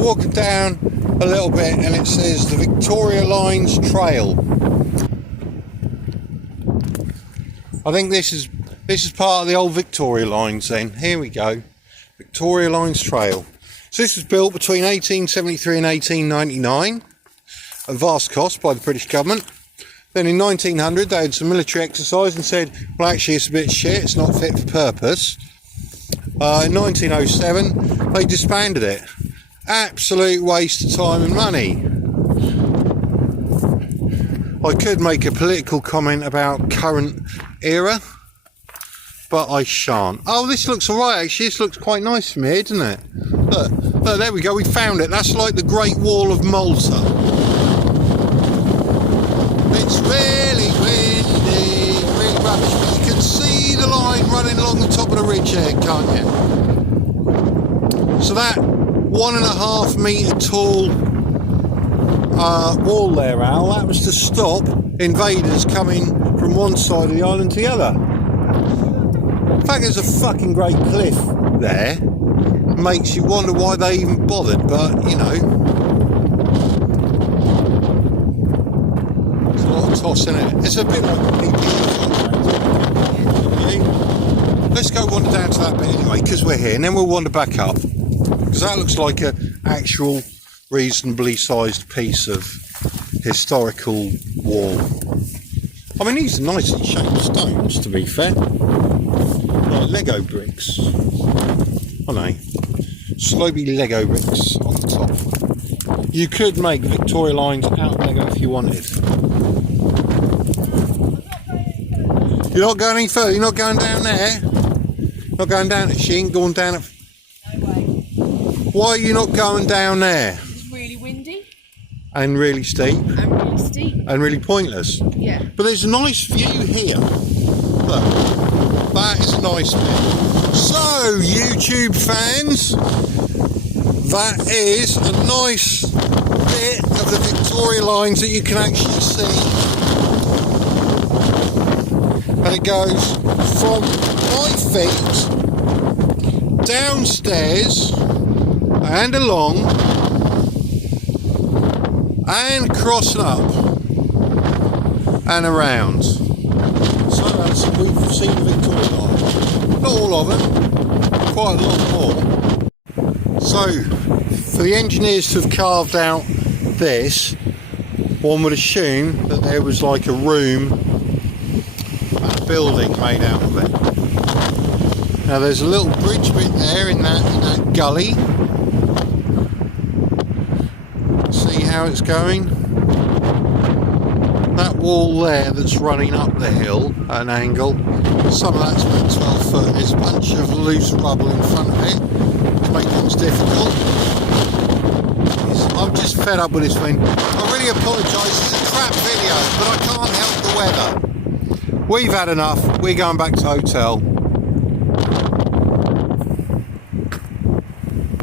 we're walking down a little bit and it says the Victoria Lines Trail. I think this is part of the old Victoria Lines then. Here we go. Victoria Lines Trail. So this was built between 1873 and 1899 at vast cost by the British government. Then in 1900 they had some military exercise and said, well, actually it's a bit shit, it's not fit for purpose. In 1907 they disbanded it. Absolute waste of time and money. I could make a political comment about current era, but I shan't. Oh, this looks alright actually. This looks quite nice from here, doesn't it? Look, there we go, we found it. That's like the Great Wall of Malta. It's really windy, really rubbish, but you can see the line running along the top of the ridge there, can't you? So that 1.5 metre tall wall there, Al, that was to stop invaders coming from one side of the island to the other. In fact, there's a fucking great cliff there. Makes you wonder why they even bothered, but you know, there's a lot of toss in it. It's a bit like a PP. Let's go wander down to that bit anyway, because we're here, and then we'll wander back up, because that looks like an actual reasonably sized piece of historical wall. I mean, these are nicely shaped stones, to be fair, like Lego bricks, aren't they? Slopey Lego bricks on the top. You could make Victoria Lines out Lego if you wanted. You're not going any further, you're not going down there? Not going down it, she ain't going down it. No way. Why are you not going down there? It's really windy. And really steep. And really steep. And really pointless. Yeah. But there's a nice view here. Look, that is a nice bit. So, YouTube fans, that is a nice bit of the Victoria Lines that you can actually see. And it goes from my feet downstairs and along and crossing up and around. So we've seen the Victoria Line. Not all of them, quite a lot more. So, for the engineers to have carved out this, one would assume that there was like a room, a building made out of it. Now there's a little bridge bit there in that gully. See how it's going? That wall there that's running up the hill at an angle, some of that's about 12 foot. There's a bunch of loose rubble in front of it to make things difficult. I'm just fed up with this thing. I really apologise, it's a crap video, but I can't help the weather. We've had enough, we're going back to the hotel.